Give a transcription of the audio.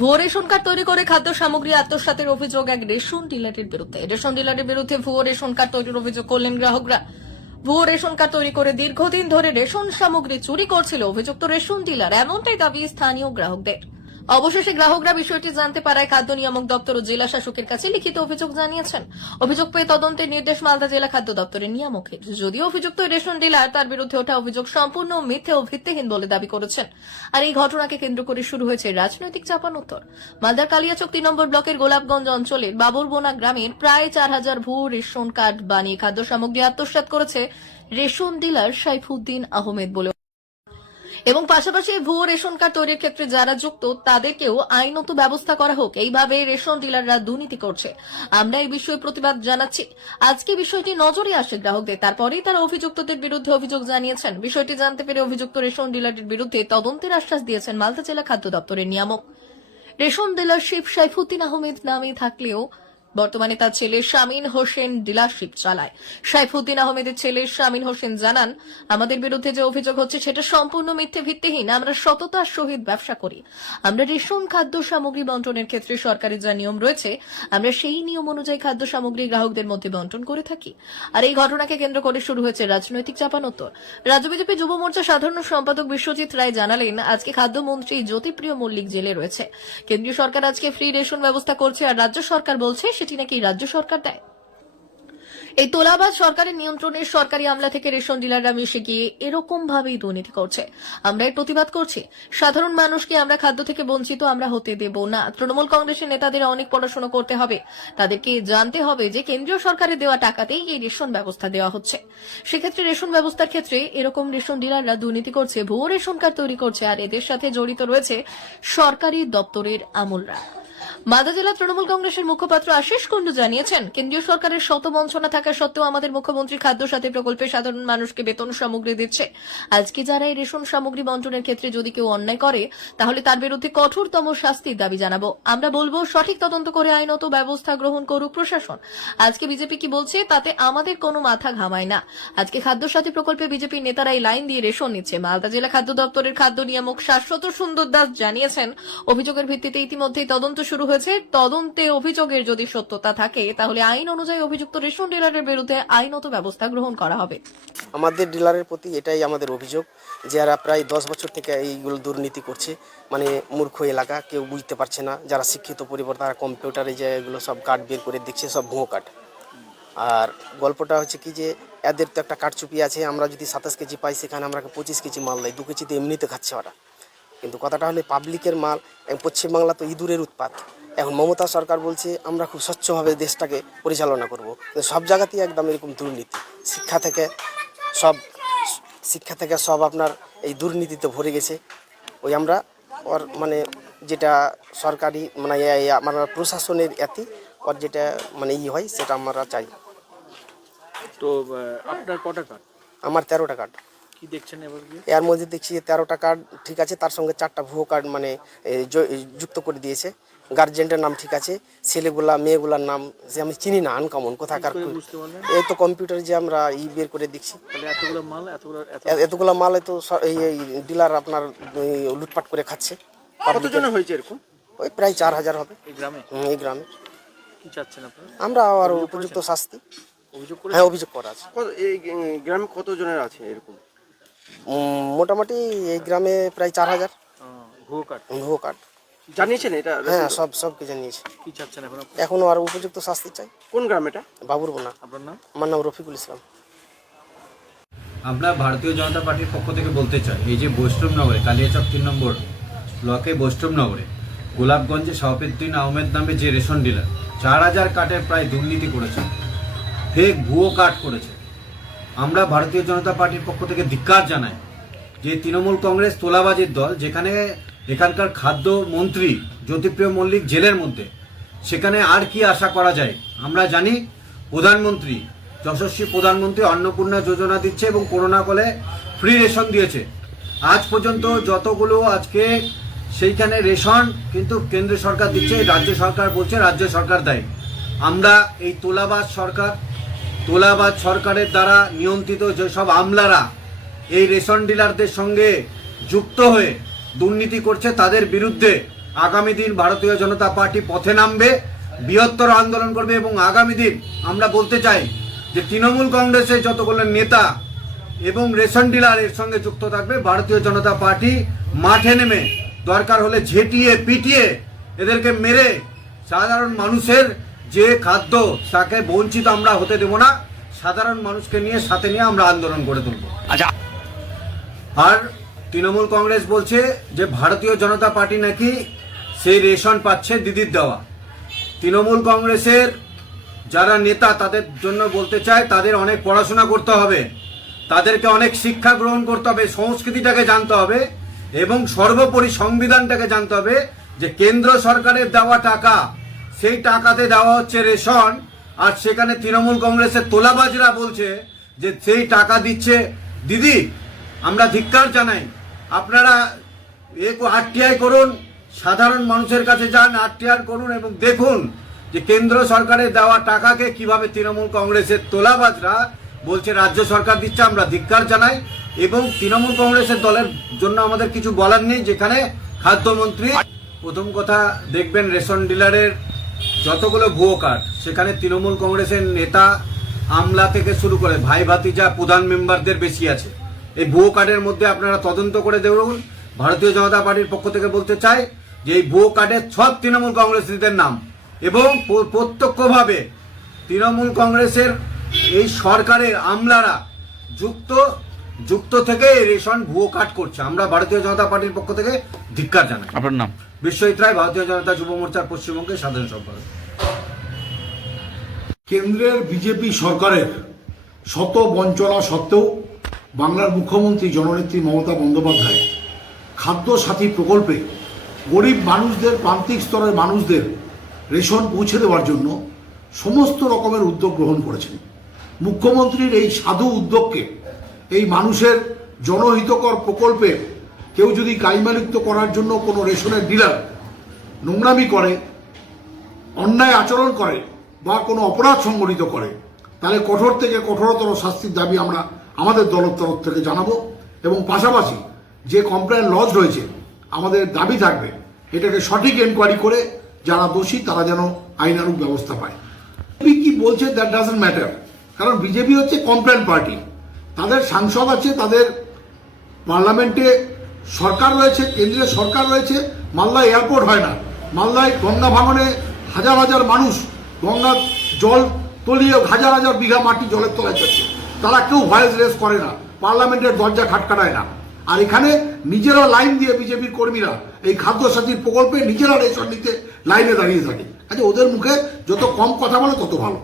ভুয়ো ration card তৈরি করে খাদ্য সামগ্রী আত্মসাতের অভিযোগ এক রেশন ডিলারের বিরুদ্ধে। রেশন ডিলারের বিরুদ্ধে ভুয়ো রেশন কার্ড তৈরির অভিযোগ করলেন গ্রাহকরা। ভুয়ো রেশন কার্ড তৈরি করে দীর্ঘদিন ধরে রেশন সামগ্রী চুরি করছিল অভিযুক্ত রেশন ডিলার, এমনটাই দাবি স্থানীয় গ্রাহকদের। অবশেষে গ্রাহকরা বিষয়টি জানতে পারায় খাদ্য নিয়ামক দপ্তর ও জেলা শাসকের কাছে লিখিত অভিযোগ জানিয়েছেন। অভিযোগ পেয়ে তদন্তের নির্দেশ মালদা জেলা খাদ্য দপ্তরের নিয়ামকের। যদিও অভিযুক্ত রেশন ডিলার তার বিরুদ্ধে ওঠা অভিযোগ সম্পূর্ণ মিথ্যে ও ভিত্তিহীন বলে দাবি করেছেন। আর এই ঘটনাকে কেন্দ্র করে শুরু হয়েছে রাজনৈতিক চাপানোত্তর। মালদার কালিয়াচক ৩ নম্বর ব্লকের গোলাপগঞ্জ অঞ্চলের বাবুরবোনা গ্রামের প্রায় ৪,০০০ ভুয়ো রেশন কার্ড বানিয়ে খাদ্য সামগ্রী আত্মসাৎ করেছে রেশন ডিলার সাইফুদ্দিন আহমেদ বলে, এবং পাশাপাশি ভুয়ো রেশন কার্ড তৈরির ক্ষেত্রে যারা যুক্ত তাদেরকেও আইনত ব্যবস্থা করা হোক। এইভাবে রেশন ডিলাররা দুর্নীতি করছে। আমরা এই বিষয়ে প্রতিবাদ জানাচ্ছি। আজকে বিষয়টি নজরে আসে গ্রাহকদের, তারপরেই তারা অভিযুক্তদের বিরুদ্ধে অভিযোগ জানিয়েছেন। বিষয়টি জানতে পেরে অভিযুক্ত রেশন ডিলারের বিরুদ্ধে তদন্তের আশ্বাস দিয়েছেন মালদা জেলা খাদ্য দপ্তরের নিয়ামক। রেশন ডিলারশিপ সাইফুদ্দিন আহমেদ নামে থাকলেও বর্তমানে তার ছেলে শামীন হোসেন ডিলারশিপ চালায়। সাইফুদ্দিন আহমেদের ছেলে শামীন হোসেন জানান, আমাদের বিরুদ্ধে যে অভিযোগ হচ্ছে সেটা সম্পূর্ণ মিথ্যে ভিত্তিহীন। আমরা সততার সহিত ব্যবসা করি। আমরা রেশন খাদ্য সামগ্রী বন্টনের ক্ষেত্রে সরকারি যা নিয়ম রয়েছে আমরা সেই নিয়ম অনুযায়ী খাদ্য সামগ্রী গ্রাহকদের মধ্যে বন্টন করে থাকি। আর এই ঘটনাকে কেন্দ্র করে শুরু হয়েছে রাজনৈতিক চাপানোত্তর। রাজ্য বিজেপি যুব মোর্চা সাধারণ সম্পাদক বিশ্বজিৎ রায় জানালেন, আজকে খাদ্যমন্ত্রী জ্যোতিপ্রিয় মল্লিক জেলে রয়েছে। কেন্দ্রীয় সরকার আজকে ফ্রি রেশন ব্যবস্থা করছে, আর রাজ্য সরকার বলছে সেটি নাকি রাজ্য সরকার দেয়। এই তোলাবাজ সরকারের নিয়ন্ত্রণের সরকারি আমলা থেকে রেশন ডিলাররা মিশে গিয়ে এরকম ভাবেই দুর্নীতি করছে। আমরা এর প্রতিবাদ করছি। সাধারণ মানুষকে আমরা খাদ্য থেকে বঞ্চিত আমরা হতে দেব না। তৃণমূল কংগ্রেসের নেতাদের অনেক পড়াশোনা করতে হবে। তাদেরকে জানতে হবে যে কেন্দ্রীয় সরকারের দেওয়া টাকাতেই এই রেশন ব্যবস্থা দেওয়া হচ্ছে। সেক্ষেত্রে রেশন ব্যবস্থার ক্ষেত্রে এরকম রেশন ডিলাররা দুর্নীতি করছে, ভুয়ো রেশন কার্ড তৈরি করছে, আর এদের সাথে জড়িত রয়েছে সরকারি দপ্তরের আমলরা। মালদা জেলা তৃণমূল কংগ্রেসের মুখপাত্র আশিস কুন্ডু জানিয়েছেন, কেন্দ্রীয় সরকারের শত বঞ্চনা থাকা সত্ত্বেও আমাদের মুখ্যমন্ত্রী খাদ্য সাথী প্রকল্পে সাধারণ মানুষকে বেতন সামগ্রী দিচ্ছে। আজকে যারা এই রেশন সামগ্রী বন্টনের ক্ষেত্রে যদি কেউ অন্যায় করে তাহলে তার বিরুদ্ধে কঠোরতম শাস্তির দাবি জানাবো। আমরা বলবো সঠিক তদন্ত করে আইনত ব্যবস্থা গ্রহণ করুক প্রশাসন। আজকে বিজেপি কি বলছে তাতে আমাদের কোনো মাথা ঘামায় না। আজকে খাদ্য সাথী প্রকল্পে বিজেপির নেতারা এই লাইন দিয়ে রেশন নিচ্ছে। মালদা জেলা খাদ্য দপ্তরের খাদ্য নিয়ামক শাশ্বত সুন্দর দাস জানিয়েছেন, অভিযোগের ভিত্তিতে ইতিমধ্যেই তদন্ত শুরু হয়েছে। তদন্তে অভিযোগের যদি সত্যতা থাকে তাহলে আইন অনুযায়ী অভিযুক্ত রেশন ডিলারের বিরুদ্ধে আইনত ব্যবস্থা গ্রহণ করা হবে। আমাদের ডিলারের প্রতি এটাই আমাদের অভিযোগ, যারা প্রায় 10 বছর থেকে এইগুলো দুর্নীতি করছে। মানে মূর্খ এলাকা, কেউ বুঝতে পারছে না। যারা শিক্ষিত পরিবার তারা কম্পিউটারে যে এগুলো সব কার্ড বের করে দেখছে, সব ভুয়ো কার্ড। আর গল্পটা হচ্ছে কি যে এদের তো একটা কার্ড চুপি আছে। আমরা যদি 27 কেজি পাই সেখানে আমরা 25 কেজি মাল দেয়, 2 কেজিতে এমনিতে খাচ্ছে ওরা। কিন্তু কথাটা হলে পাবলিকের মাল। পশ্চিমবাংলা তো ইঁদুরের উৎপাত। এখন মমতা সরকার বলছে আমরা খুব স্বচ্ছভাবে দেশটাকে পরিচালনা করব, কিন্তু সব জায়গাতেই একদম এরকম দুর্নীতি। শিক্ষা থেকে সব আপনার এই দুর্নীতিতে ভরে গেছে। ওই আমরা ওর মানে যেটা সরকারি মানে আমার প্রশাসনের এতে ওর যেটা মানে হয় সেটা আমরা চাই। তো আপনার কটা কার্ড? আমার 13টা কার্ড। কি দেখছেন এবার? এর মধ্যে দেখছি 13টা কার্ড ঠিক আছে, তার সঙ্গে 4টা ভুয়ো কার্ড মানে যুক্ত করে দিয়েছে। গার্জেন্টের নাম ঠিক আছে, ছেলেগুলা মেয়েগুলার নাম যে আমি চিনি না, আনকমন কোথাকার। এই তো কম্পিউটারে যে আমরা বের করে দেখছি। এতগুলো মাল তো এই ডিলার আপনার লুটপাট করে খাচ্ছে। কতজন হয়েছে এরকম? ওই প্রায় 4000 হবে এই গ্রামে। এই গ্রামে। কি চাচ্ছেন আপনারা? আমরা আর উপযুক্ত শাস্তি। অভিযোগ করে? হ্যাঁ, অভিযোগ করা আছে। এই গ্রামে কতজনের আছে এরকম? মোটামুটি এই গ্রামে প্রায় 4000 ভুয়ো কার্ড জানিয়েছেন এটা? হ্যাঁ, সবকে জানিয়েছে। কি চাচ্ছেন এখন? এখনো আর উপযুক্ত শাস্তি চাই। কোন গ্রাম এটা? বাবুরবোনা। আপনার নাম? আমার নাম রফিকুল ইসলাম। আমরা ভারতীয় জনতা পার্টির পক্ষ থেকে বলতে চাই, এই যে বৈষ্ণবনগরে কালিয়াচক 3 নম্বর ব্লকে বৈষ্ণবনগরে গোলাপগঞ্জে সাইফুদ্দিন আহমেদ নামে যে রেশন ডিলার 4000 কার্ডের প্রায় দুর্নীতি করেছে, ফেক ভুয়ো কার্ড করেছে। আমরা ভারতীয় জনতা পার্টির পক্ষ থেকে ধিক্কার জানাই যে তৃণমূল কংগ্রেস তোলাবাজির দল, যেখানে এখানকার খাদ্য মন্ত্রী জ্যোতিপ্রিয় মল্লিক জেলের মধ্যে, সেখানে আর কি আশা করা যায়? আমরা জানি প্রধানমন্ত্রী যশস্বী প্রধানমন্ত্রী অন্নপূর্ণা যোজনা দিচ্ছে এবং করোনা কালে ফ্রি রেশন দিয়েছে। আজ পর্যন্ত যতগুলো আজকে সেইখানে রেশন কিন্তু কেন্দ্র সরকার দিচ্ছে, রাজ্য সরকার বলছে রাজ্য সরকার দেয়। আমরা এই তোলাবাজ সরকারের দ্বারা নিয়ন্ত্রিত যেসব আমলারা এই রেশন ডিলারদের সঙ্গে যুক্ত হয়ে দুর্নীতি করছে তাদের বিরুদ্ধে আগামী দিন ভারতীয় জনতা পার্টি পথে নামবে, বৃহত্তর আন্দোলন করবে এবং আগামী দিন আমরা বলতে চাই যে তৃণমূল কংগ্রেসের যতগুলো নেতা এবং রেশন ডিলার এর সঙ্গে যুক্ত থাকবে। ভারতীয় জনতা পার্টি মাঠে নেমে দরকার হলে ঝেঁটিয়ে পিটিয়ে এদেরকে মেরে সাধারণ মানুষের যে খাদ্য তাকে বঞ্চিত আমরা হতে দেব না। সাধারণ মানুষকে নিয়ে সাথে নিয়ে আমরা আন্দোলন করে তুলব। আচ্ছা, আর তৃণমূল কংগ্রেস বলছে যে ভারতীয় জনতা পার্টি নাকি সেই রেশন পাচ্ছে দিদির দেওয়া। তৃণমূল কংগ্রেসের যারা নেতা তাদের জন্য বলতে চায় তাদের অনেক পড়াশোনা করতে হবে, তাদেরকে অনেক শিক্ষা গ্রহণ করতে হবে, সংস্কৃতিটাকে জানতে হবে এবং সর্বোপরি সংবিধানটাকে জানতে হবে যে কেন্দ্র সরকারের দেওয়া টাকা, সেই টাকাতে দেওয়া হচ্ছে রেশন, আর সেখানে তৃণমূল কংগ্রেসের তোলাবাজরা বলছে যে সেই টাকা দিচ্ছে দিদি। আমরা ধিক্কার জানাই। আপনারা আরটিআই করুন, সাধারণ মানুষের কাছে যান, আরটিআই করুন এবং দেখুন যে কেন্দ্র সরকারের দেওয়া টাকাকে কিভাবে তৃণমূল কংগ্রেসের তোলাবাজরা বলছে রাজ্য সরকার দিচ্ছে। আমরা ধিক্কার জানাই এবং তৃণমূল কংগ্রেসের দলের জন্য আমাদের কিছু বলার নেই। যেখানে খাদ্যমন্ত্রী, প্রথম কথা দেখবেন রেশন ডিলারের যতগুলো ভুয়ো কার্ড, সেখানে তৃণমূল কংগ্রেসের নেতা আমলা থেকে শুরু করে ভাই ভাতিজা প্রধান মেম্বারদের বেশি আছে। এই ভুয়ো কার্ডের মধ্যে আপনারা তদন্ত করে দেখুন। ভারতীয় জনতা পার্টির পক্ষ থেকে বলতে চাই যে এই ভুয়ো কার্ডের সব তৃণমূল কংগ্রেসীদের নাম এবং প্রত্যক্ষভাবে তৃণমূল কংগ্রেসের এই সরকারের আমলারা যুক্ত থেকে এই রেশন ভুয়ো কার্ড করছে। আমরা ভারতীয় জনতা পার্টির পক্ষ থেকে ধিক্কার জানাই। আপনার নাম? বিশ্বজিৎ রায়, ভারতীয় জনতা যুব মোর্চার পশ্চিমবঙ্গের সাধারণ সম্পাদক। কেন্দ্রের বিজেপি সরকারের শত বঞ্চনা সত্ত্বেও বাংলার মুখ্যমন্ত্রী জননেত্রী মমতা বন্দ্যোপাধ্যায় খাদ্য সাথী প্রকল্পে গরিব মানুষদের, প্রান্তিক স্তরের মানুষদের রেশন পৌঁছে দেওয়ার জন্য সমস্ত রকমের উদ্যোগ গ্রহণ করেছেন। মুখ্যমন্ত্রীর এই সাধু উদ্যোগকে, এই মানুষের জনহিতকর প্রকল্পে কেউ যদি কালিমালিপ্ত করার জন্য কোনো রেশনের ডিলার নোংরামি করে, অন্যায় আচরণ করে বা কোনো অপরাধ সংগঠিত করে, তাহলে কঠোর থেকে কঠোরতর শাস্তির দাবি আমরা আমাদের দলের তরফ থেকে জানাবো। এবং পাশাপাশি যে কমপ্লেন লজ রয়েছে, আমাদের দাবি থাকবে এটাকে সঠিক এনকোয়ারি করে যারা দোষী তারা যেন আইনানুগ ব্যবস্থা পায়। বিজেপি কি বলছে দ্যাট ডাজন্ট ম্যাটার, কারণ বিজেপি হচ্ছে কমপ্লেন পার্টি। তাদের সাংসদ আছে, তাদের পার্লামেন্টে সরকার রয়েছে, কেন্দ্রীয় সরকার রয়েছে। মালদায় এয়ারপোর্ট হয় না, মালদায় গঙ্গা ভাঙনে হাজার হাজার মানুষ গঙ্গার জল তলিয়ে হাজার হাজার বিঘা মাটি জলের তলায় যাচ্ছে। তারা কেউ ভয়েস রেস করে না, পার্লামেন্টের দরজা খাটখাটায় না। আর এখানে নিজেরা লাইন দিয়ে বিজেপির কর্মীরা এই খাদ্য সাথীর প্রকল্পে নিজেরা রেশন নিতে লাইনে দাঁড়িয়ে থাকে। আচ্ছা, ওদের মুখে যত কম কথা বলে তত ভালো।